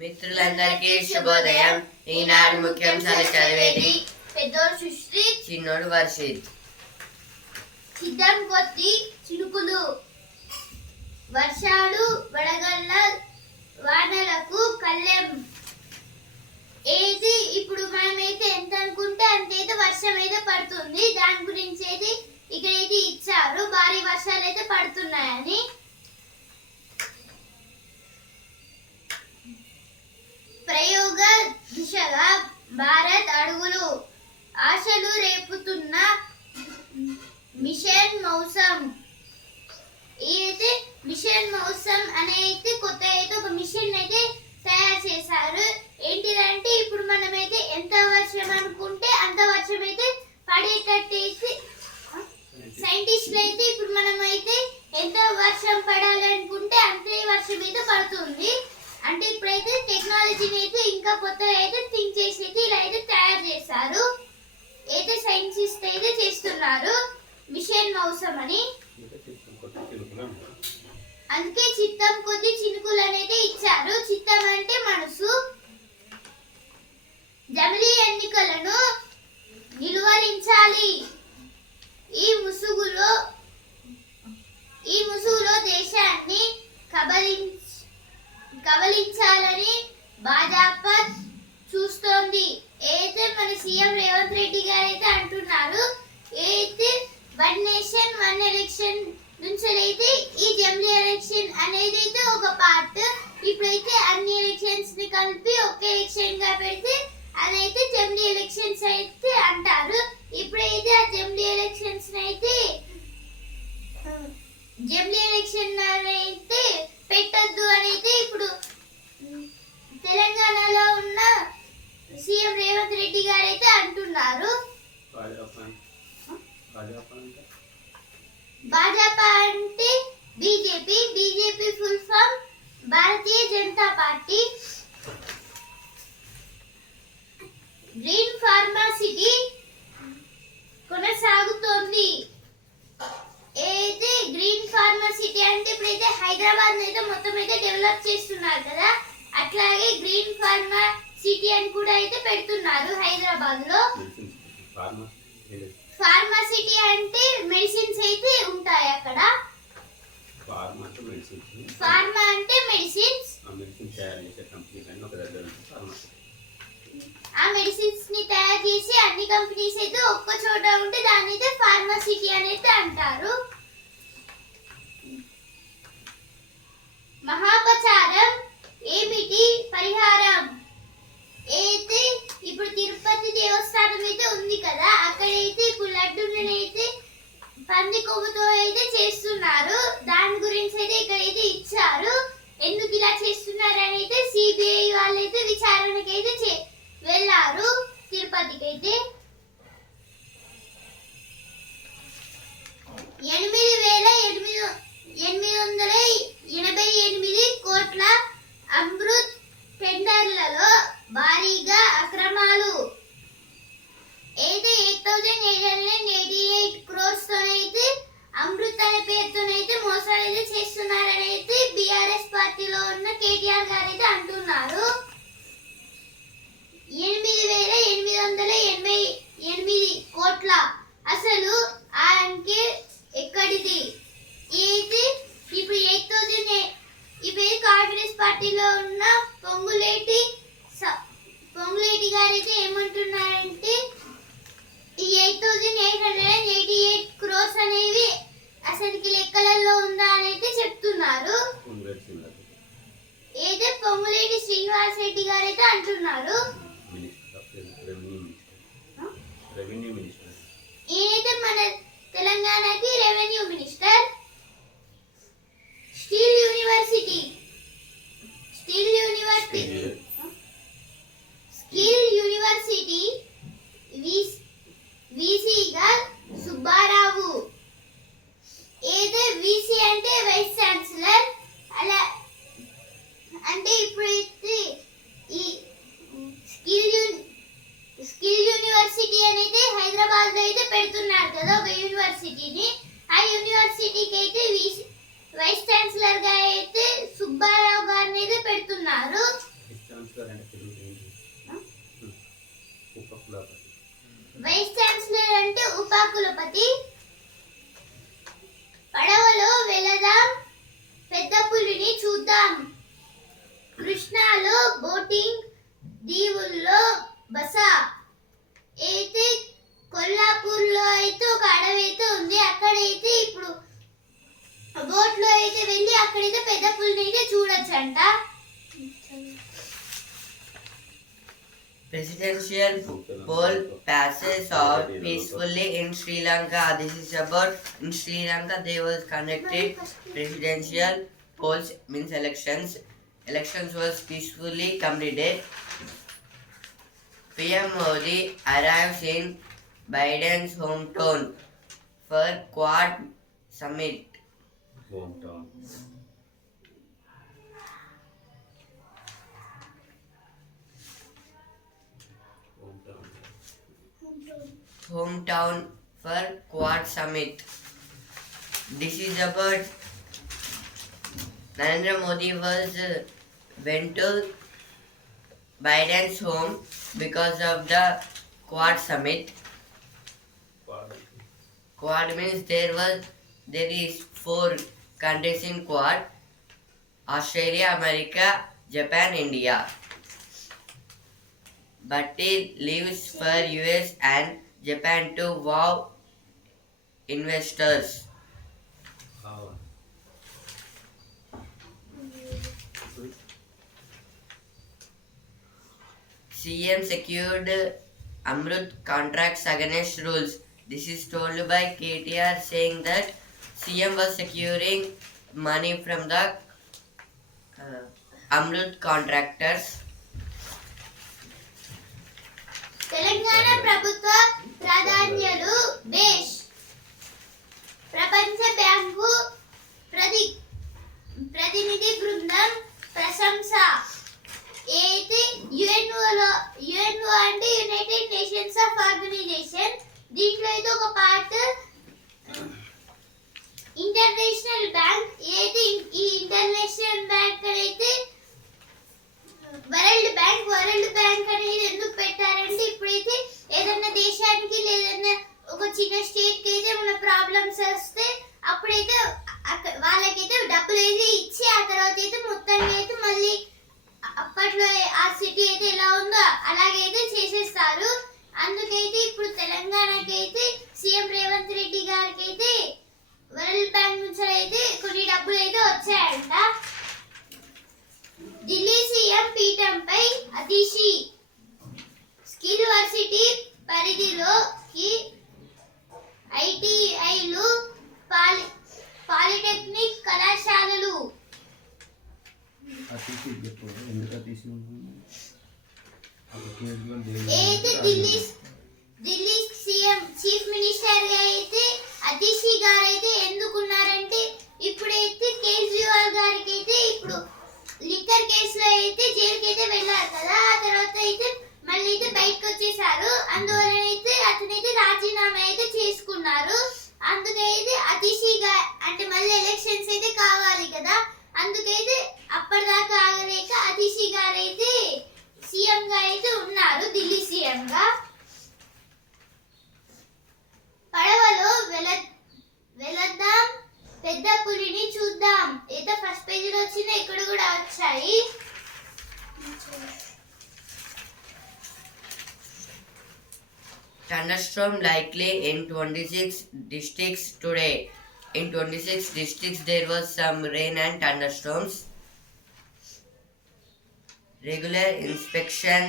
మిత్రులందరికీ శుభోదయం. ఈనాడు ముఖ్యాంశాలు చదివేది పెద్దోడు సుశ్రీత్, చిన్నోడు వర్షిత్. సిద్ధం కొద్ది చినుకులు, వర్షాలు, వడగళ్ళ వానలకు కళ్ళెం. ఏది ఇప్పుడు మనమైతే ఎంత అనుకుంటే అంతైతే వర్షం అయితే పడుతుంది. దాని గురించి అయితే ఇక్కడైతే ఇచ్చారు, భారీ వర్షాలు అయితే పడుతున్నాయని. ప్రయోగ దిశగా భారత్ అడుగులు, ఆశలు రేపుతున్న మిషన్ మౌసం. అయితే మిషన్ మౌసం అనేది కొత్త అయితే ఒక మిషన్ అయితే తయారు చేశారు. ఏంటిదంటే ఇప్పుడు మనమైతే ఎంత వర్షం అనుకుంటే అంత వర్షం అయితే పడేటట్టు అయితే సైంటిస్టులు అయితే ఇప్పుడు మనమైతే ఎంత వర్షం పడాలనుకుంటే అంతే వర్షం అయితే పడుతుంది. అంటే ఇప్పుడైతే టెక్నాలజీని అయితే ఇంకా కొత్తగా అయితే థింక్ చేసి అయితే ఇలా అయితే తయారు చేశారు. అయితే సైంటిస్ట్ అయితే చేస్తున్నారు మిషన్ మౌసం అని. అందుకే చిత్తం కొద్ది చినుకులు అనేది ఇచ్చారు. చిత్తం అంటే మనసు. జమిలీ ఎన్నికలను నిలువరించాలి. ఈ ముసుగులో దేశాన్ని కబలించాలని భాజపా చూస్తోంది. అయితే మన సీఎం రేవంత్ రెడ్డి గారు అయితే అంటున్నారు, అయితే వన్ నేషన్ వన్ ఎలక్షన్ నుంచి అయితే ఈ జమిలీ ఎలక్షన్ అనేది అయితే ఒక పార్ట్. ఇప్పుడైతే అన్ని ఎలక్షన్స్ ని కలిపి ఒక ఎలక్షన్ గా పెడితే అదైతే జమిలీ ఎలక్షన్స్ అయితే అంటారు. ఇప్పుడైతే ఆ జమిలీ ఎలక్షన్స్ అయితే పెట్టొద్దు అని అయితే ఇప్పుడు తెలంగాణలో ఉన్న సీఎం రేవంత్ రెడ్డి గారు అయితే అంటున్నారు. భాజపా అంటే BJP full form Bharatiya Janata party. Green pharma city కొనసాగుతోంది. అయితే గ్రీన్ ఫార్మాసిటీ అంటే ఇప్పుడైతే హైదరాబాద్ అయితే మొత్తం అయితే డెవలప్ చేస్తున్నారు కదా, అట్లాగే గ్రీన్ ఫార్మాసిటీ అని కూడా అయితే పెడుతున్నారు హైదరాబాద్ లో. ఫార్మాసిటీ అంటే మెడిసిన్స్ అయితే ఉంటాయి అక్కడ. ఫార్మా అంటే మెడిసిన్స్. ఆ మెడిసిన్స్ ని తయారు చేసి అన్ని కంపెనీస్ అయితే ఒక్క చోట ఉంటే దాన్ని అయితే ఫార్మాసిటీ అని అయితే అంటారు. మహాపచారం ఏమిటి పరిహారం? అయితే ఇప్పుడు తిరుపతి దేవస్థానం అయితే ఉంది కదా, అక్కడైతే ఇప్పుడు లడ్డూలను అయితే పంది కొవ్వుతో అయితే చేస్తున్నారు. దాని గురించి అయితే ఇక్కడైతే ఇచ్చారు. ఎందుకు ఇలా చేస్తున్నారు అని అయితే సిబిఐ వాళ్ళైతే విచారణకి అయితే వెళ్ళారు తిరుపతికి. అయితే 8,888 కోట్ల అమృత్ టెండర్లలో భారీగా అక్రమాలు. అయితే 8,888 crores తోనైతే అమృత్ అనే పేరుతోనైతే మోసాలు అయితే చేస్తున్నారని అయితే బీఆర్ఎస్ పార్టీలో ఉన్న కేటీఆర్ గారు అయితే అంటున్నారు. 8,888 కోట్ల అసలు ఆ అంకె ఎక్కడిది? అయితే ఇప్పుడు 8,000 ఇప్పుడు కాంగ్రెస్ పార్టీలో ఉన్న పొంగులేటి గారు అయితే ఏమంటున్నారంటే ఈ 8,888 crores అనేవి అసలుకి లెక్కలలో ఉందా అని అయితే చెప్తున్నారు. అయితే పొంగులేటి శ్రీనివాస్ రెడ్డి గారు అయితే అంటున్నారు. ఈయనైతే మన తెలంగాణకి రెవెన్యూ మినిస్టర్. స్టీల్ యూనివర్సిటీ వీసీగా సుబ్బారావు. ఏదో వీసీ అంటే వైస్ ఛాన్సలర్. అలా అంటే ఇప్పుడైతే ఈ స్కిల్ యూనివర్సిటీ అనేది హైదరాబాద్ లో అయితే పెడుతున్నారు కదా ఒక యూనివర్సిటీని. ఆ యూనివర్సిటీకి అయితే వైస్ ఛాన్సలర్ గా అయితే సుబ్బారావు గారిని అయితే పెడుతున్నారు. ఉపకులపతి. పడవలో వెళదాం, పెద్ద పులిని చూద్దాం. కృష్ణాలో బోటింగ్, దీవుల్లో బస. అయితే కొల్లాపూర్లో అయితే ఒక అడవి అయితే ఉంది. అక్కడైతే ఇప్పుడు బోట్లో అయితే వెళ్ళి అక్కడైతే పెద్ద పులిని అయితే చూడొచ్చంట. Presidential poll passes out peacefully in Sri Lanka. This is about in Sri Lanka they was conducted presidential polls means elections. Elections was peacefully completed. PM Modi arrives in Biden's hometown for Quad summit. Hometown. Hometown for Quad summit. This is about Narendra Modi was went to Biden's home because of the Quad summit. Quad means there is 4 countries in Quad: Australia, America, Japan, India. But he leaves for US and Japan to wow investors. CM secured Amrut contracts against rules. This is told by KTR saying that CM was securing money from the Amrut contractors. Telangana ప్రభుత్వ ప్రాధాన్యాలు బేష్. ప్రపంచ bank ప్రతినిధి బృందం ప్రశంస. అయితే UNO అంటే United nations of organisation. దీంట్లో అయితే ఒక పార్ట్ ఇంటర్నేషనల్ బ్యాంక్. అయితే ఈ ఇంటర్నేషనల్ బ్యాంక్ అయితే వరల్డ్ బ్యాంక్ అనేది ఎందుకు పెట్టారంటే ఇప్పుడైతే ఏదైనా దేశానికి లేదన్నా ఒక చిన్న స్టేట్ కి అయితే మన ప్రాబ్లమ్స్ వస్తే అప్పుడైతే వాళ్ళకైతే డబ్బులు అయితే ఇచ్చి ఆ తర్వాత అయితే మొత్తాన్ని అయితే మళ్ళీ అప్పట్లో ఆ సిటీ అయితే ఎలా ఉందో అలాగైతే చేసేస్తారు. అందుకైతే ఇప్పుడు తెలంగాణకి అయితే సీఎం రేవంత్ రెడ్డి గారికి అయితే వరల్డ్ బ్యాంక్ నుంచి అయితే కొన్ని డబ్బులు అయితే వచ్చాయంట. Delhi CM పీఠంపై Atishi. Skill varsity పరిధిలోకి ఐటీఐలు, పాలిటెక్నిక్ కళాశాలలు. అయితే ఢిల్లీ సీఎం చీఫ్ మినిస్టర్ గా అయితే అతిశి గారు అయితే ఎందుకున్నారంటే ఇప్పుడైతే కేజ్రీవాల్ గారికి అయితే ఇప్పుడు లిక్కర్ కేసులో అయితే జైలుకి అయితే వెళ్ళారు కదా. ఆ తర్వాత అయితే మళ్ళీ అయితే బయటకు వచ్చేసారు. అందువల్ల అయితే అతనైతే రాజీనామా అయితే చేసుకున్నారు. అందుకైతే అతిశిగా అంటే మళ్ళీ ఎలక్షన్స్ అయితే కావాలి కదా. అందుకైతే అప్పటిదాకా ఆగలేక అతిశి గారు అయితే సీఎం గా అయితే ఉన్నారు, ఢిల్లీ సీఎం గా. పడవలో వెళదాం, పెద్ద పులిని చూద్దాం. అయితే ఫస్ట్ పేజీలో వచ్చిన ఇక్కడ కూడా వచ్చాయి. Thunderstorm likely in 26 districts today. In 26 districts there was some rain and thunderstorms. Regular inspection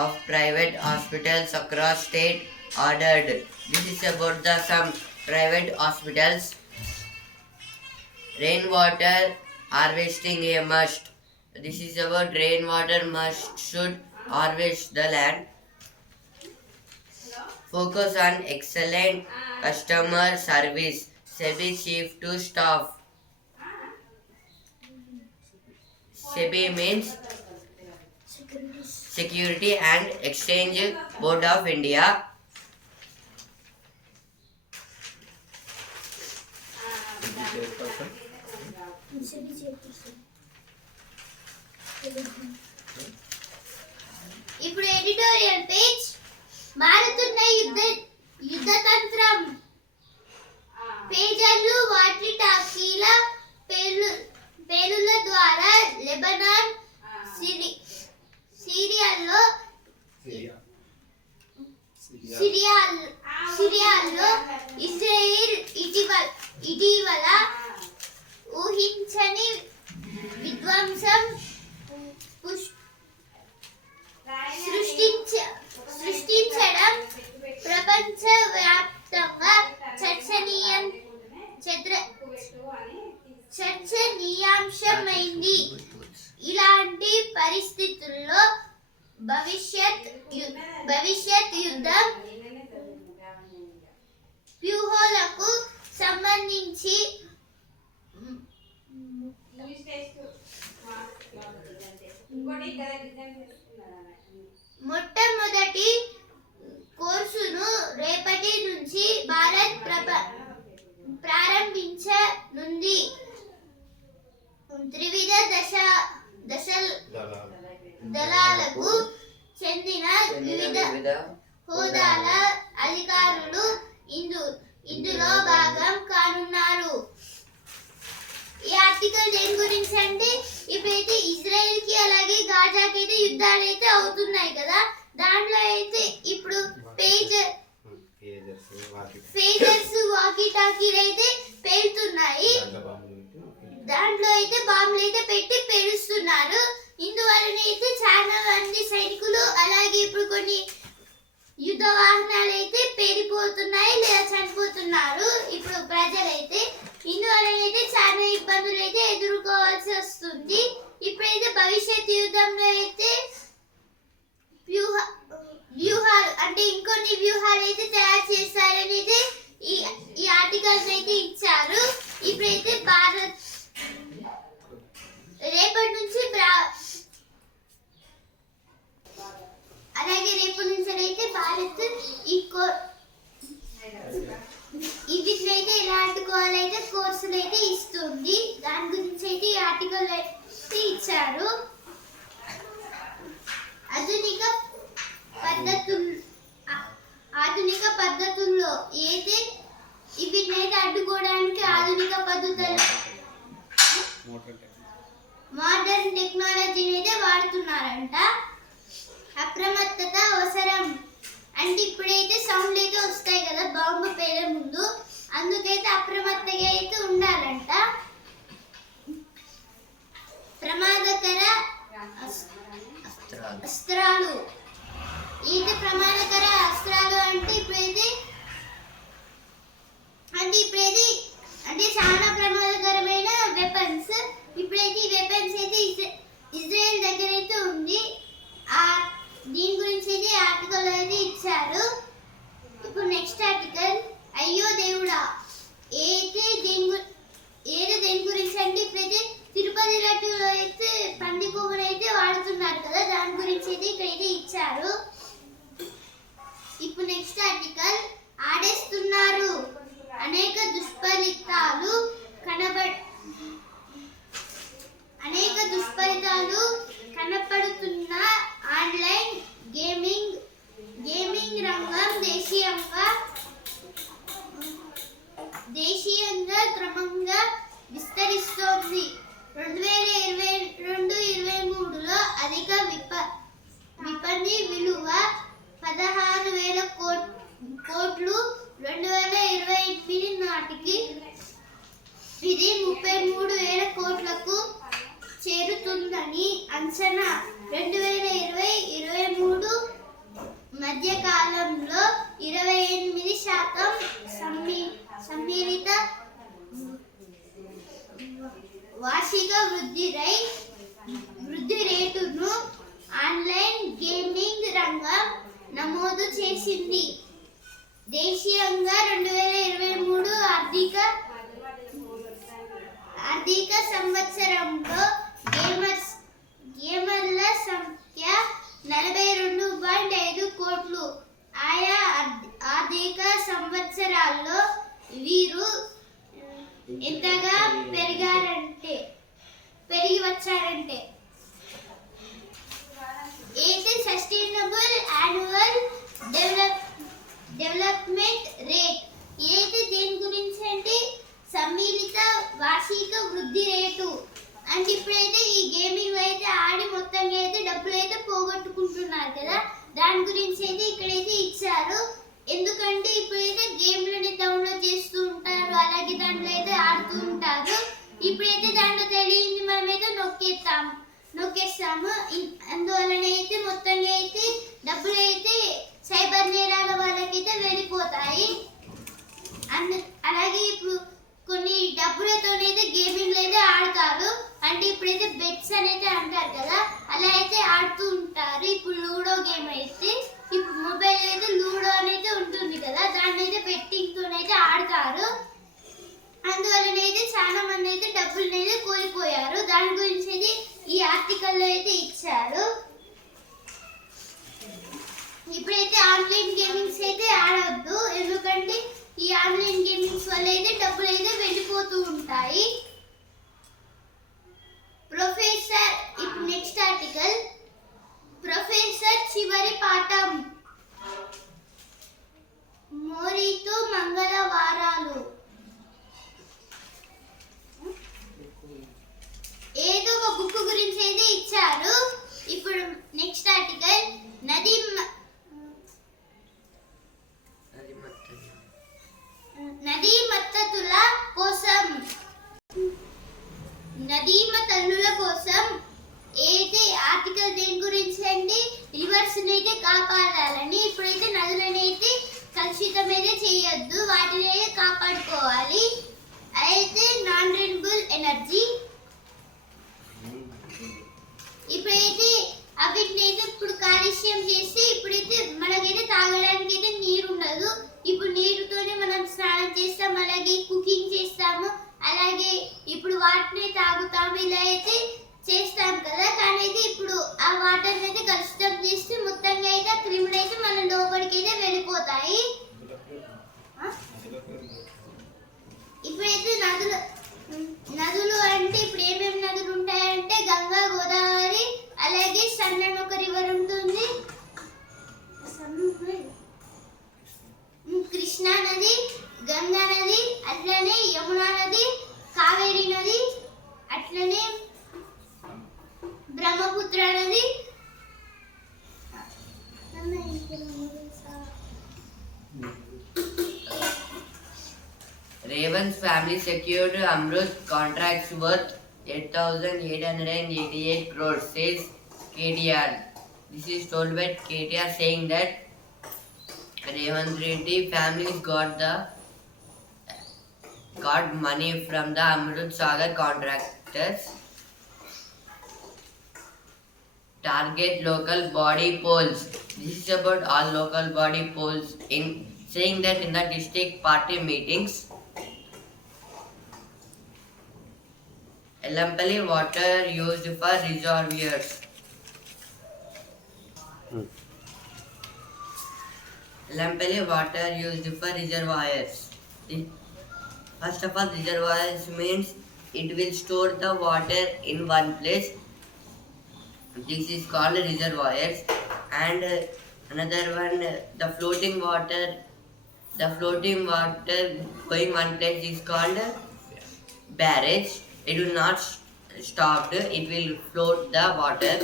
of private hospitals across state ordered. This is about some private hospitals. Rainwater harvesting a must. This is about rainwater should harvest the land. Focus on excellent customer service. SEBI chief to staff. SEBI means Security and Exchange Board of India. ఇప్పుడు editorial page. మారుతున్న యుద్ధతంత్రం పేజర్లు వాటి టాకీల పేలుల ద్వారా Lebanon సిరియాలో Israel ఇటీవల ఊహించని విధ్వంసం సృష్టించడం ప్రపంచవ్యాప్తంగా చర్చనీయాంశమైంది. ఇలాంటి పరిస్థితుల్లో భవిష్యత్ యుద్ధం వ్యూహాలకు సంబంధించి మొట్టమొదటి కోర్సును రేపటి నుంచి భారత్ ప్రారంభించనుంది. త్రివిధ దళాలకు చెందిన వివిధ హోదాల అధికారులు ఇందులో భాగం కానున్నారు. ఈ ఆర్టికల్ దేని గురించి అంటే ఇప్పుడైతే ఇజ్రాయెల్ కి అలాగే గాజాకి అయితే యుద్ధాలు అయితే అవుతున్నాయి కదా, దాంట్లో అయితే ఇప్పుడు పేజర్స్ వాకీ టాకీలు అయితే పేలుతున్నాయి. దాంట్లో అయితే బాంబులు అయితే పెట్టి పేలుస్తున్నారు. ఇందువలన అయితే చాలా మంది సైనికులు అలాగే ఇప్పుడు కొన్ని యుద్ధ వాహనాలు అయితే పేలిపోతున్నాయి లేదా చనిపోతున్నారు ఇప్పుడు ప్రజలైతే. ఇందువలన అయితే చాలా ఇబ్బందులు అయితే ఎదుర్కోవాల్సి వస్తుంది. ఇప్పుడైతే భవిష్యత్ యుద్ధంలో అయితే వ్యూహాలు అంటే ఇంకొన్ని వ్యూహాలు అయితే తయారు చేస్తారని అయితే ఈ ఆర్టికల్స్ అయితే ఇచ్చారు. ఇప్పుడైతే భారత్ రేపటి నుంచి అయితే భారత్ వీటినైతే ఎలా ఆడుకోవాలైతే కోర్సులు అయితే ఇస్తుంది. దాని గురించి అయితే ఈ ఆర్టికల్ అయితే ఇచ్చారు. ఆధునిక పద్ధతుల్లో అయితే వీటినైతే అడ్డుకోవడానికి ఆధునిక పద్ధతులు మోడర్న్ టెక్నాలజీని అయితే వాడుతున్నారంట. అప్రమత్తత అవసరం అంటే ఇప్పుడైతే సౌండ్లు అయితే వస్తాయి కదా బాంబు పేలే ముందు, అందుకైతే అప్రమత్తగా అయితే ఉండాలంట. ప్రమాదకర అస్త్రాలు అయితే ప్రమాదకర అస్త్రాలు అంటే ఇప్పుడైతే అంటే చాలా ప్రమాదకరమైన వెపన్స్. ఇప్పుడైతే ఈ వెపన్స్ అయితే ఇజ్రాయెల్ దగ్గర అయితే ఉంది. దీని గురించి అయితే ఆర్టికల్ అయితే ఇచ్చారు. ఇప్పుడు నెక్స్ట్ ఆర్టికల్ అయ్యో దేవుడా దేని గురించి అంటే ఇప్పుడైతే తిరుపతి లడ్డూలో అయితే పంది పువ్వును అయితే వాడుతున్నారు కదా, దాని గురించి అయితే ఇక్కడైతే ఇచ్చారు. ఇప్పుడు నెక్స్ట్ ఆర్టికల్ ఆడేస్తున్నారు అనేక దుష్ఫలితాలు కనపడుతున్న ఆన్లైన్ గేమింగ్ రంగం దేశీయంగా క్రమంగా విస్తరిస్తోంది. 2022-23లో అధిక విపణి విలువ 16,000 కోట్లు, 2028 నాటికి ఇది 33,000 కోట్లకు చేరుతుందని అంచనా. 2020-23 మధ్య కాలంలో 28% సమ్మిళిత వార్షిక వృద్ధి రేటును ఆన్లైన్ గేమింగ్ రంగం నమోదు చేసింది. దేశీయంగా 2023 ఆర్థిక సంవత్సరంలో గేమర్ల సంఖ్య 42.5 కోట్లు. ఆయా ఆర్థిక సంవత్సరాల్లో వీరు ఎంతగా పెరిగి వచ్చారంటే అయితే సస్టైనబుల్ యాన్యువల్ డెవలప్మెంట్ అంటే ఇప్పుడైతే ఈ గేమింగ్ అయితే ఆడి మొత్తంగా అయితే డబ్బులు అయితే పోగొట్టుకుంటున్నారు కదా, దాని గురించి అయితే ఇక్కడైతే ఇచ్చారు. ఎందుకంటే ఇప్పుడైతే గేమ్లని డౌన్లోడ్ చేస్తూ ఉంటారు, అలాగే దాంట్లో అయితే ఆడుతూ ఉంటారు. ఇప్పుడైతే దాంట్లో తెలియని మనమైతే నొక్కేస్తాము. అందువలన అయితే మొత్తంగా అయితే డబ్బులు అయితే సైబర్ నేరాల వాళ్ళకైతే వెళ్ళిపోతాయి. అలాగే ఇప్పుడు కొన్ని డబ్బులతోనైతే గేమింగ్లు అయితే ఆడతారు. అంటే ఇప్పుడైతే బెట్స్ అనేది అంటారు కదా, అలా అయితే ఆడుతూ ఉంటారు. ఇప్పుడు లూడో గేమ్ అయితే ఇప్పుడు మొబైల్ అయితే లూడో అనేది ఉంటుంది కదా, దాన్ని అయితే బెట్టింగ్తోనైతే ఆడతారు. అందువలన అయితే చాలా మంది అయితే డబ్బులు అయితే కోల్పోయారు. దాని గురించి అయితే ఈ ఆర్టికల్లో అయితే ఇచ్చారు. ఇప్పుడైతే ఆన్లైన్ గేమింగ్స్ అయితే ఆడవద్దు, ఎందుకంటే ఈ ఆన్లైన్ గేమింగ్స్ వల్ల అయితే డబ్బులు అయితే వెళ్ళిపోతూ ఉంటాయి. ప్రొఫెసర్ ఇప్పుడు నెక్స్ట్ ఆర్టికల్, ప్రొఫెసర్ చివరి పాఠం, మోరీతో మంగళవారాలు. ఏదో ఒక బుక్ గురించి అయితే ఇచ్చారు. ఇప్పుడు నెక్స్ట్ ఆర్టికల్, నదీమ తల్లుల కోసం అయితే ఆర్టికల్ దేని గురించి అంటే రివర్స్ అయితే కాపాడాలని. ఇప్పుడైతే నదులను అయితే కలుషితం అయితే చేయొద్దు, వాటిని అయితే కాపాడుకోవాలి. అయితే నాన్ రెన్యూబుల్ ఎనర్జీ, ఇప్పుడైతే అవిటిని అయితే ఇప్పుడు కాలుష్యం చేస్తే ఇప్పుడైతే మనకైతే తాగడానికి అయితే నీరు ఉండదు. ఇప్పుడు నీరుతోనే మనం స్నానం చేస్తాం, అలాగే కుకింగ్ చేస్తాము, అలాగే ఇప్పుడు వాటిని తాగుతాము, ఇలా అయితే చేస్తాం కదా. కానీ అయితే ఇప్పుడు ఆ వాటర్ అయితే కలుషితం చేస్తే మొత్తంగా అయితే క్రిములు అయితే మన లోపలికి అయితే వెళ్ళిపోతాయి. ఇప్పుడైతే నదులు అంటే ఇప్పుడు ఏమేమి నదులు ఉంటాయంటే గంగా, గోదావరి, అలాగే సన్నని ఒక రివర్ ఉంటుంది, కృష్ణా నది, గంగా నది, అట్లనే యమునా నది, కావేరి నది, అట్లనే బ్రహ్మపుత్ర నది. Raven's family secured Amrut contracts worth 8,888 crores, says KTR. This is told by KTR saying that Revanth Reddy family got money from the Amrut Sagar contractors. Target local body polls. This is about all local body polls in saying that in the district party meetings, Elampally water used for reservoirs. Elampally water used for reservoirs. First of all, reservoirs means it will store the water in one place. This is called reservoirs. And another one, the floating water going one place is called barrage. It will not stop, it will float the water.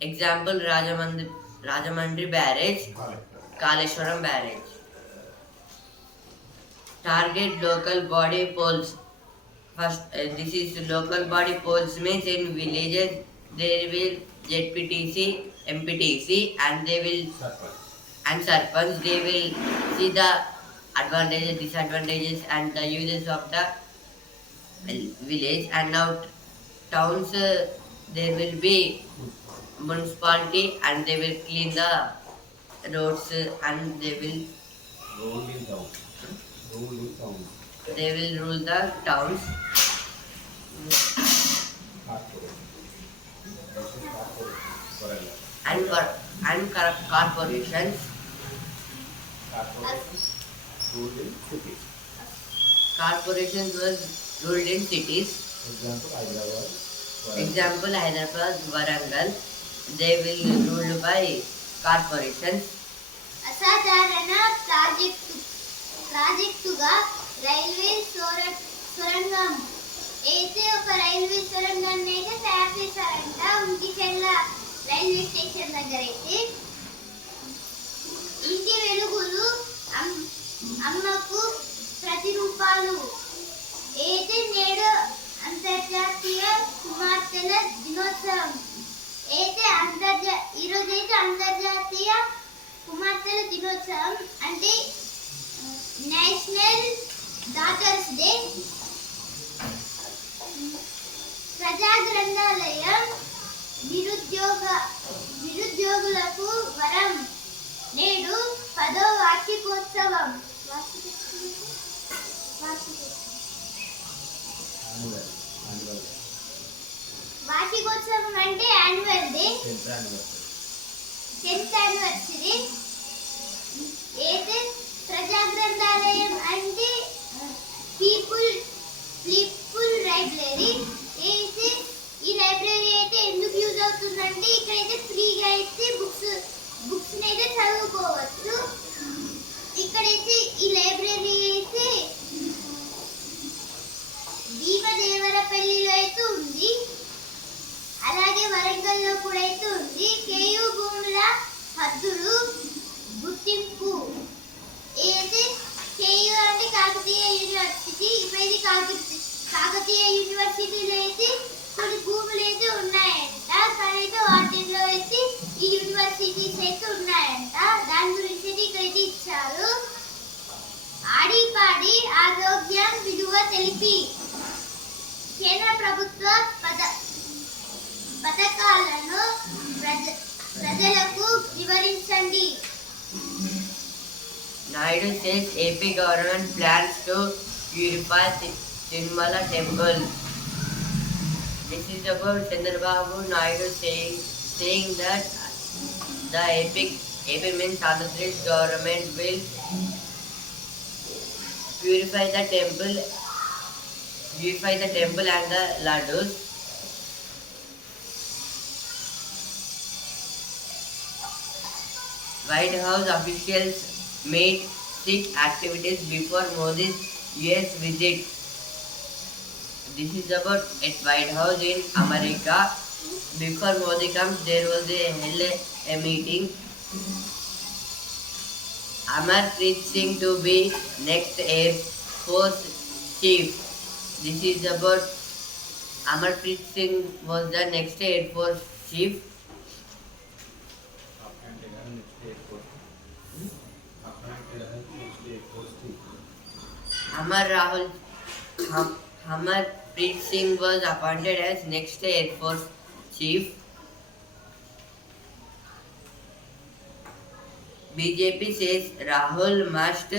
Example, Rajamandri barrage, Kaleshwaram barrage. Target local body polls. First, this is local body polls means in villages there will ZPTC, MPTC, and they will and Sarpanch, they will see the advantages, disadvantages, and the uses of the village. And now towns, there will be municipality, and they will clean the roads, and they will rule the towns. And corporations was ruled in cities. Example Hyderabad, Warangal. They will ruled by corporations. అసాధారణ ప్రాజెక్టుగా railway సొరంగం అయితే ఒక railway సొరంగాన్ని అయితే తయారు చేశారంట ఉంకిచెర్ల railway station దగ్గర అయితే. ఇంటి వెలుగులు అమ్మకు ప్రతిరూపాలు అయితే నేడు అంతర్జాతీయ కుమార్తెల దినోత్సవం అయితే ఈరోజు అయితే అంతర్జాతీయ కుమార్తెల దినోత్సవం అంటే నేషనల్ డాటర్స్ డే. ప్రజా గ్రంథాలయం నిరుద్యోగులకు వరం నేడు 10వ వార్షికోత్సవం. వార్షికోత్సవం అంటే యాన్యువల్ డే, 10th యానివర్సరీ. అయితే ప్రజా గ్రంథాలయం అంటే పీపుల్ లైబ్రరీ. అయితే ఈ లైబ్రరీ అయితే ఎందుకు యూజ్ అవుతుందంటే ఇక్కడైతే ఫ్రీగా అయితే బుక్స్ అయితే చదువుకోవచ్చు. ఇక్కడైతే ఈ లైబ్రరీ అయితే భీమదేవరపల్లిలో అయితే ఉంది, అలాగే వరంగల్లో కూడా అయితే ఉంది. కేయు భూముల హద్దులు గుర్తింపు అయితే కేయు అంటే కాకతీయ యూనివర్సిటీ. ఇప్పుడు కాకతీయ యూనివర్సిటీలో అయితే కొన్ని భూములు అయితే ఉన్నాయంట, కానీ అయితే వాటిల్లో అయితే ఈ యూనివర్సిటీస్ అయితే ఉన్నాయంట. దాని గురించి అయితే ఇక్కడైతే ఇచ్చారు. ఆడిపాడి ఆరోగ్యం విలువ తెలిపి కేంద్ర ప్రభుత్వ పథకాలను ప్రజలకు వివరించండి. Naidu says AP government plans to purify Tirumala temple. This is about Chandrababu Naidu saying that the AP means Andhra Pradesh government will purify the temple and the laddus. White House officials made 6 activities before Modi's US visit. This is about at White House in America. Before Modi comes, there was a meeting. Amarpreet Singh to be next Air Force Chief. This is about Amarpreet Singh was the next Air Force Chief. Amarpreet Singh was appointed as next Air Force Chief. BJP says Rahul must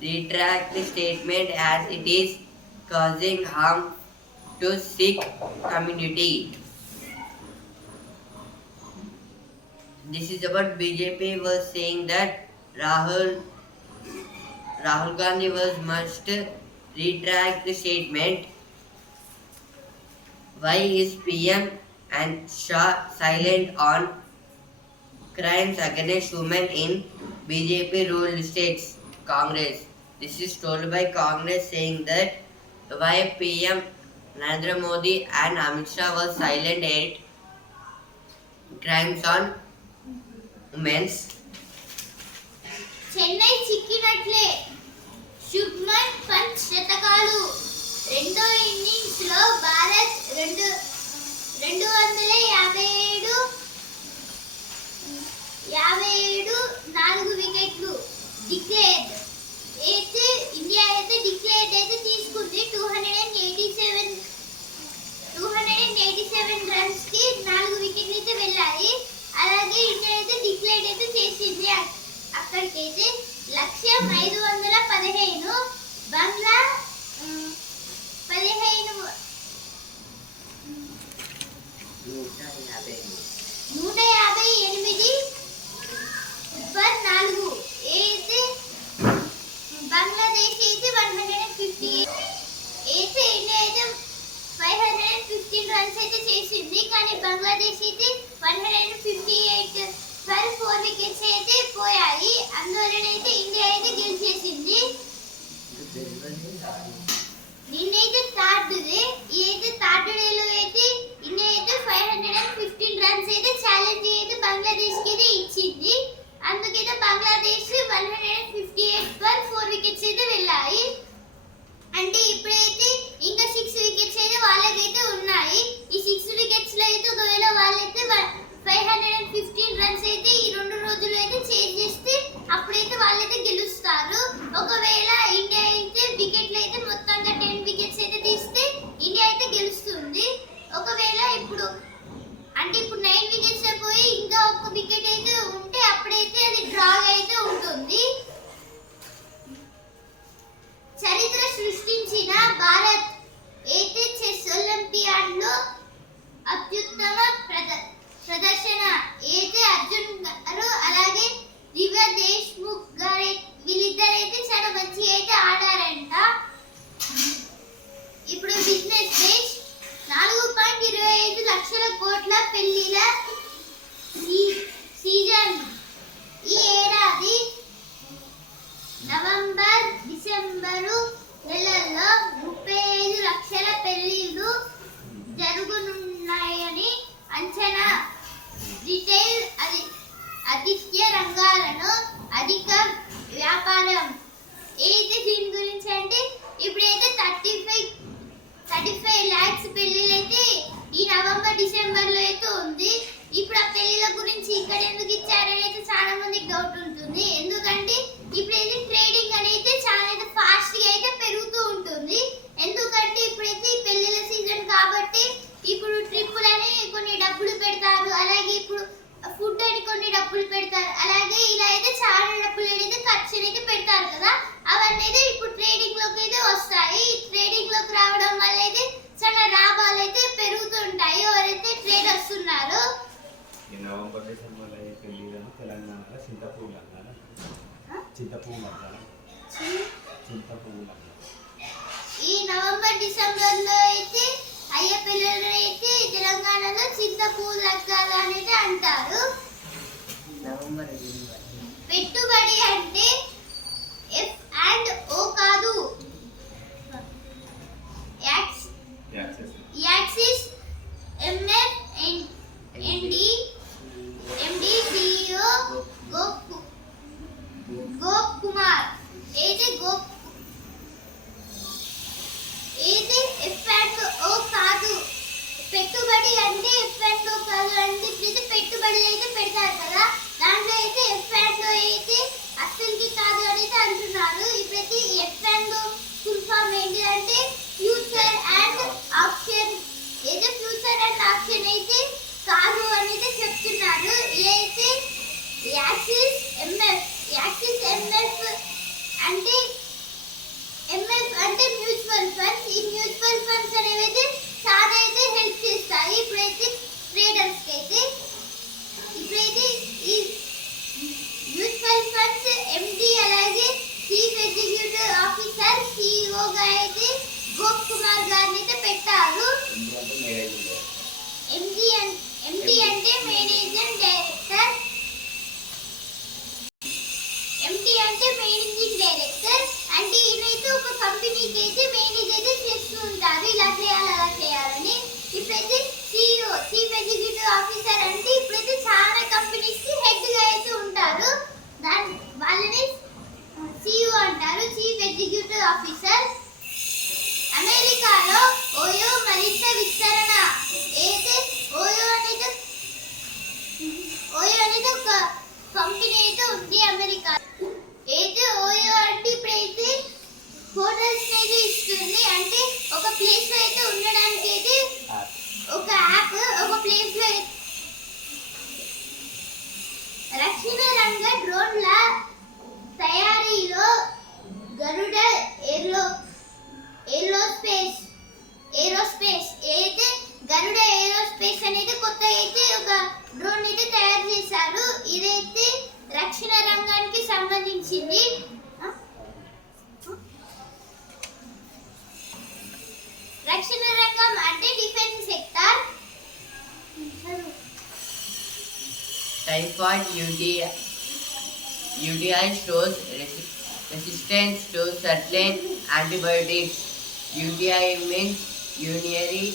retract the statement as it is causing harm to Sikh community. This is about BJP was saying that Rahul Gandhi must retract the statement. Why is PM and Shah silent on crimes against women in BJP ruled states? Congress. This is told by Congress saying that why PM Narendra Modi and Amit Shah was silent at crimes on women's. Chennai చిక్కినట్లే Shubman Pant శతకాలు. రెండో innings లో భారత్ 257 4 వికెట్లు declared. అయితే India అయితే declared అయితే తీసుకుంది. 287 runs కి 4 వికెట్లు అయితే వెళ్ళాయి. అలాగే ఇండియా అయితే డిక్లేర్డ్ అయితే చేసింది. అక్కడికైతే లక్ష్యం 515, బంగ్లా 158 ఫర్ 4. అయితే బంగ్లాదేశ్ అయితే 158. అయితే ఇండియా అయితే 515 రన్స్ అయితే చేసింది, కానీ బంగ్లాదేశ్ అయితే 158 ఫర్ 4 వికెట్స్ అయితే పోయాయి. అందువలన అయితే ఇండియా అయితే గెలిచేసింది. నిన్నైతే థర్డ్ డే ఈ అయితే థర్డ్ డేలో అయితే ఇండియా అయితే 515 రన్స్ అయితే ఛాలెంజ్ అయితే బంగ్లాదేశ్ కి అయితే ఇచ్చింది. అందుకైతే బంగ్లాదేశ్ 158 పర్ 4 వికెట్స్ అయితే వెళ్ళాయి. అంటే ఇప్పుడైతే ఇంకా 6 వికెట్స్ అయితే వాళ్ళకైతే ఉన్నాయి. ఈ 6 వికెట్స్ లో అయితే ఒకవేళ వాళ్ళైతే 515 రన్స్ అయితే ఈ 2 రోజుల్లో అయితే చేంజ్ చేస్తే అప్పుడైతే వాళ్ళైతే గెలుస్తారు. ఒకవేళ ఇండియా అయితే వికెట్లు అయితే మొత్తంగా 10 వికెట్స్ అయితే తీస్తే ఇండియా అయితే గెలుస్తుంది. ఒకవేళ ఇప్పుడు అంటే ఇప్పుడు 9 వికెట్స్ పోయి ఇంకా ఒక వికెట్ అయితే ఉంటే అప్పుడైతే అది డ్రా అయితే ఉంటుంది. చరిత్ర సృష్టించిన భారత్ అయితే చెస్ ఒలింపియాడ్ లో అత్యుత్తమ ప్రదర్శన అయితే అర్జున్ గారు అలాగే దివ్య దేశ్ముఖ్ గారు వీళ్ళిద్దరైతే చాలా మంచిగా అయితే ఆడారంట. ఇప్పుడు బిజినెస్ దేశ్ 4.25 లక్షల కోట్ల పెళ్లిల సీజన్ ఈ ఏడాది నవంబర్ డిసెంబరు నెలల్లో 35 లక్షల పెళ్లిళ్ళు జరుగునున్నాయని అంచనా. రిటైల్ ఆతిథ్య రంగాలను అధిక వ్యాపారం అయితే దీని గురించి అంటే ఇప్పుడైతే 35 లాక్స్ పెళ్లిళ్ళు అయితే ఈ నవంబర్ డిసెంబర్ లో అయితే ఉంది. ఇప్పుడు ఆ పెళ్లిళ్ళ గురించి ఇక్కడ ఎందుకు ఇచ్చారని అయితే చాలా మందికి డౌట్ ఉంటుంది. ఎందుకంటే ఇప్పుడైతే ట్రేడింగ్ అనేది చాలా అయితే ఫాస్ట్ గా అయితే పెరుగుతూ ఉంటుంది. ఎందుకంటే ఇప్పుడైతే ఈ పెళ్లిళ్ళ సీజన్ కాబట్టి ఇప్పుడు ట్రిప్పులు అని కొన్ని డబ్బులు పెడతారు, అలాగే ఇప్పుడు ఫుడ్ అని కొన్ని డబ్బులు పెడతారు, అలాగే ఇలా అయితే చాలా డబ్బులు అయితే ఖర్చు అయితే పెడతారు కదా, అవన్నీ అయితే ఇప్పుడు ట్రేడింగ్ లోకి అయితే వస్తాయి. ట్రేడింగ్ లోకి రావడం వల్ల అయితే చాలా లాభాలు అయితే పెరుగుతుంటాయి ఎవరైతే ట్రేడర్స్ ఉన్నారో. ఈ నవంబర్ డిసెంబర్ పెళ్ళిళ్ళను తెలంగాణలో చింతపూలు అన్నారు. చింతపూలు అన్నారు. చింతపూలు అన్నారు. ఈ నవంబర్ డిసెంబర్ లో అయితే అయ్యే పిల్లలు అయితే తెలంగాణలో చింతపూలు లగ్గాలు అనేది అంటారు. పెట్టుబడి అంటే ఎఫ్ అండ్ ఓ కాదు, Axis MF MD CEO Gop Kumar అయితే ఎఫ్ అండ్ ఓ కాదు, పెట్టుబడి అంటే ఎఫ్ అండ్ ఓ కాదు అంటే ఇప్పుడైతే పెట్టుబడులు అయితే పెడతారు కదా, దాంట్లో అయితే ఎఫ్ అండ్ ఓ అయితే అస్సలుకి కాదు అని అయితే అంటున్నారు. ఇప్పుడైతే F and O full form ఏంటి అంటే ఫ్యూచర్ అండ్ ఆప్షన్, ఏదో ఫ్యూచర్ అండ్ ఆప్షన్ అయితే కాదు అని అయితే చెప్తున్నారు. ఇదైతే యాక్సిస్ ఎంఎఫ్ అంటే ఎంఎఫ్ అంటే మ్యూచువల్ ఫండ్స్. ఈ మ్యూచువల్ ఫండ్స్ అనేవి అయితే చాలా అయితే హెల్ప్ చేస్తాయి ఇప్పుడైతే ట్రేడర్స్ కి అయితే. ఇప్పుడైతే ఈ మ్యూచువల్ ఫండ్స్ ఎండి అలాగే చీఫ్ ఎగ్జిక్యూటివ్ ఆఫీసర్ సిఇఓ గా అయితే గోప్ కుమార్ గారిని అయితే పెట్టారు. ఎండి అంటే మేనేజింగ్ డైరెక్టర్, ఎండి అంటే మేనేజింగ్ డైరెక్టర్ అంటే ఈయనైతే ఒక కంపెనీకి అయితే మేనేజ్ అయితే చేస్తూ ఉంటారు, ఇలా చేయాలి అలా చేయాలని. ఇప్పుడైతే సిఇఓ చీఫ్ ఎగ్జిక్యూటివ్ ఆఫీసర్ అంటే ఇప్పుడైతే చాలా కంపెనీస్ కి హెడ్ గా అయితే ఉంటారు, వాళ్ళని సిఇఓ అంటారు, చీఫ్ ఎగ్జిక్యూటివ్ ఆఫీసర్. అమెరికాలో ఓయో మరింత విస్తరణ అయితే ఓయో అనేది ఒక కంపెనీ అయితే ఉంది అమెరికా అయితే. ఓయో అంటే ఇప్పుడైతే హోటల్స్ అయితే ఇస్తుంది, అంటే ఒక ప్లేస్ లో అయితే ఉండడానికి అయితే ఒక యాప్ ఒక ప్లేస్ లో. రక్షణ రంగ డ్రోన్ల తయారీలో గరుడ ఏరోస్పేస్ అయితే గరుడ ఏరోస్పేస్ అనేది కొత్త అయితే ఒక డ్రోన్ అయితే తయారు చేశారు. ఇదైతే రక్షణ రంగానికి సంబంధించింది. రక్షణ రంగం అంటే defence sector. Typhoid UTI shows resistance to certain antibiotics. UTI means urinary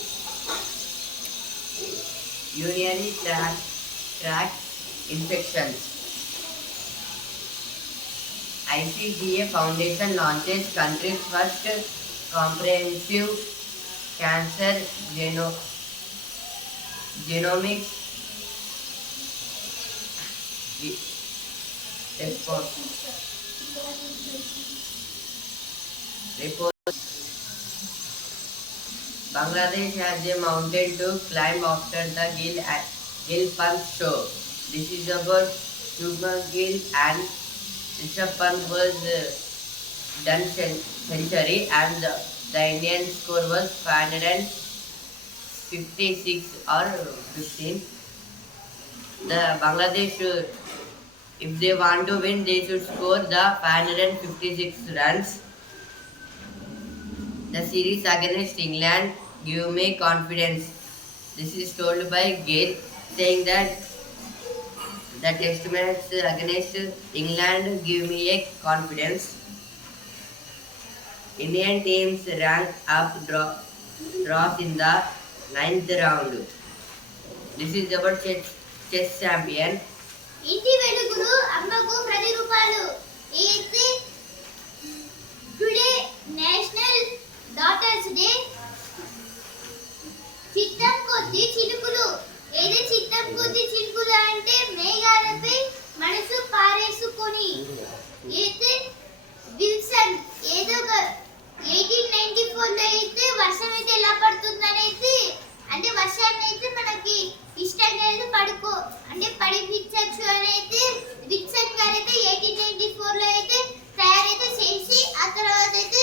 tract infections. ICGA Foundation launches country's first comprehensive cancer genomics report. Bangladesh has a mountain to climb after the Gill Pant show. This is about Shubman Gill and Rishabh Pant was done century and the Indian score was 556 or 15. The Bangladesh, if they want to win, they should score the 556 runs. The series against England give me confidence. This is told by Gill, saying that the test match against England give me a confidence. Indian teams rank up draws in the 9th round. This is our chess champion. ఇంటి వెలుగులు అమ్మకు 10 రూపాయలు. అయితే today national daughters day. చిత్తం కొద్ది చిలుకులు. ఏది చిత్తం కొద్ది చిలుకులు అంటే మేఘాలపై మనసు పారేసుకొని. అయితే విల్సన్ ఏదో 1894 లో అయితే వర్షం అయితే ఎలా పడుతుందని అయితే అంటే వర్షాన్ని అయితే మనకి ఇష్టంగా అయితే అంటే పడిపించచ్చు అని అయితే విల్సన్ గారు అయితే 1894 లో అయితే తయారైతే చేసి ఆ తర్వాత అయితే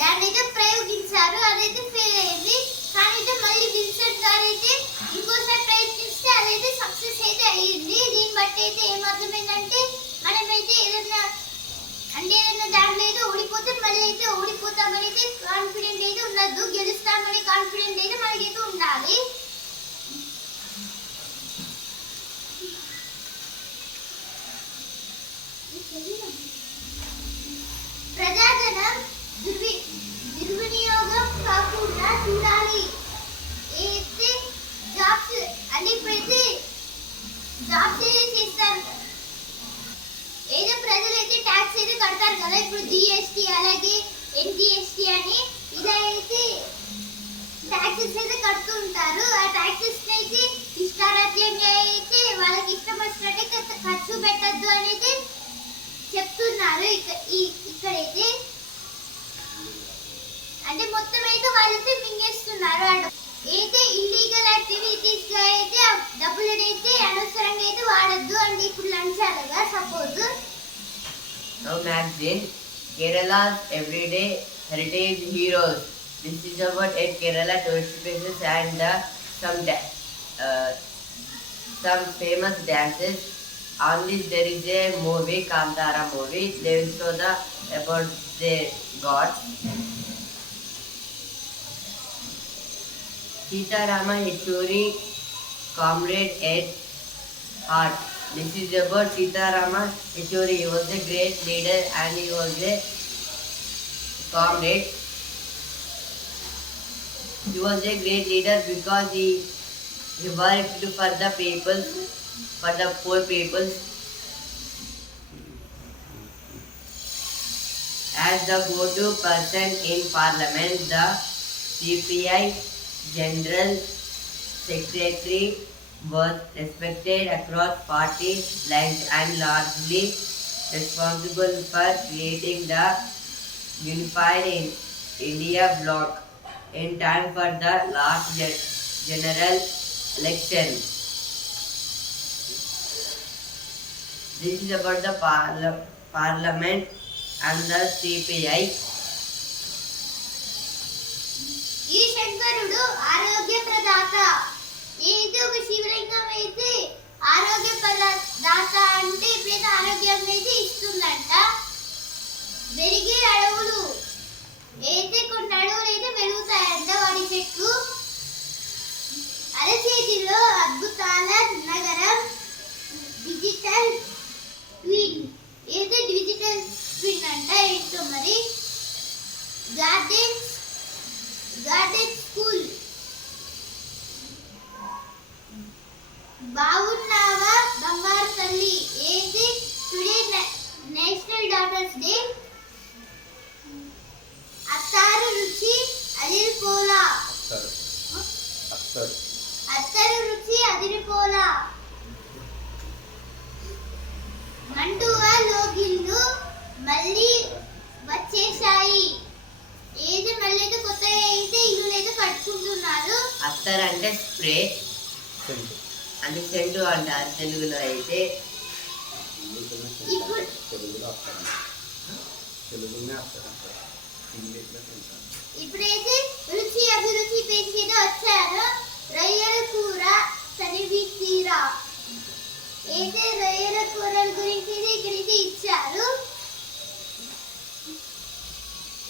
దాన్ని అయితే ప్రయోగించారు. అదైతే ఫెయిల్ అయింది. కానీ అయితే మళ్ళీ విల్సన్ గారు అయితే ఇంకోసారి ప్రయత్నిస్తే అదైతే సక్సెస్ అయితే అయ్యింది. దీన్ని బట్టి అయితే ఏమర్థమైందంటే మనమైతే ఏదైనా దాంట్లో అయితే ఓడిపోతే మళ్ళీ అయితే ఓడిపోతామని అయితే కాన్ఫిడెంట్ అయితే ఉండద్దు. గెలుస్తామని కాన్ఫిడెంట్ అయితే మనకైతే ఉండాలి. ప్రజాధనం దుర్వినియోగం కాకుండా చూడాలి. అయితే జాబ్స్ అంటే ఇప్పుడైతే జాబ్స్ చేస్తారు. ఏదో ప్రజలు అయితే ట్యాక్స్ అయితే కడతారు కదా. ఇప్పుడు జిఎస్టీ అలాగే ఎన్జిఎస్టీ అని ఇదైతే ట్యాక్సెస్ అయితే కడుతూ ఉంటారు. ఆ ట్యాక్సెస్ అయితే ఇష్టారాజ్యంగా అయితే వాళ్ళకి ఇష్టం వచ్చినట్టే ఖర్చు పెట్టద్దు అని అయితే చెప్తున్నారు. ఇక్కడైతే అంటే మొత్తం అయితే వాళ్ళైతే మింగేస్తున్నారు. అయితే ఇల్లీగల్ యాక్టివిటీస్ గా అయితే డబ్బులను అయితే అనవసరంగా అయితే వాడద్దు అంటే ఇప్పుడు లంచాలుగా suppose. Now magazine Kerala's everyday heritage heroes. This is about 8 Kerala tourist places and some famous dances. On this there is a movie, Kantara movie. They will show about the gods. Sitarama Yechuri, comrade at heart. This is about Sitarama Yechuri. He was a great leader and he was a comrade. He was a great leader because he worked for the people, for the poor people. As the go-to person in parliament, the CPI General Secretary was respected across party lines and largely responsible for creating the unified India bloc in time for the last general election. This is about the parliament and the CPI. ఈ శంకరుడు ఆరోగ్య ప్రదాత. ఏదో ఒక శివలింగం అయితే ఆరోగ్య ప్రదాత అంటే ఇప్పుడైతే ఆరోగ్యం అయితే ఇస్తుందంట. పెరిగే అడవులు అయితే కొన్ని అడవులు అయితే పెరుగుతాయంట వాడి చెట్లు. అరచేతిలో అద్భుతాల నగరం డిజిటల్ ట్విన్. ఏదో డిజిటల్ ట్విన్ అంట ఏంటో మరి. గార్డెన్స్ బాగున్నావా బంగారు తల్లి ఏంటి టుడే నేషనల్ డాటర్స్ డే అత్తారు రుచి అదిరిపోలా అత్తరు అత్తరు అత్తరు రుచి అదిరిపోలా మండువా లోగిళ్ళు మళ్ళీ వచ్చేసాయి ఏది మళ్ళీ అయితే కొత్త అయితే ఇల్లు అయితే కట్టుకుంటున్నారు అత్తర్ అంటే స్ప్రే, సెంటు అంటే సెంటు అంటారు తెలుగులో అయితే. ఇప్పుడు తెలుగులో అత్తరు తెలుగులోనే అత్తరు అంటారు, ఇంగ్లీష్లో సెంటు అంటారు. ఇప్పుడైతే రుచి అభిరుచి పేజీకి అయితే వచ్చారు. రొయ్యల కూర తనివి తీరా అయితే రొయ్యల కూరల గురించి అయితే ఇక్కడైతే ఇచ్చారు.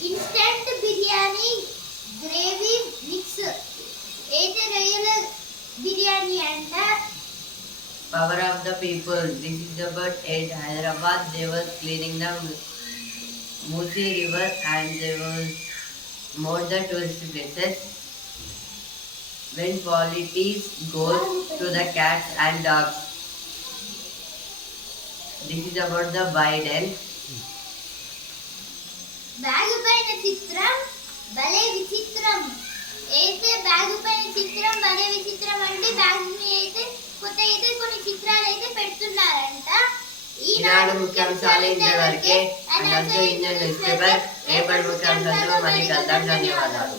ఇన్స్టంట్ బిర్యానీ గ్రేవీ మిక్స్ అయితే రొయ్యల బిర్యానీ అంట. Power of the people. This is about at Hyderabad. They were cleaning the Musi river and they were more the tourist places. When politics goes to the cats and dogs. This is about the Biden. Bag పైన చిత్రం భలే విచిత్రం అయితే bag పైన చిత్రం భలే విచిత్రం అంటే బ్యాగ్ మీద అయితే కొత్త అయితే కొన్ని చిత్రాలు అయితే పెడుతున్నారంట. ఈనాడు ముఖ్యాంశాలు ఇంతవరకే. And also Indian news paper రేపటి ముఖ్యాంశాలతో మళ్ళీ కలుద్దాం. ధన్యవాదాలు.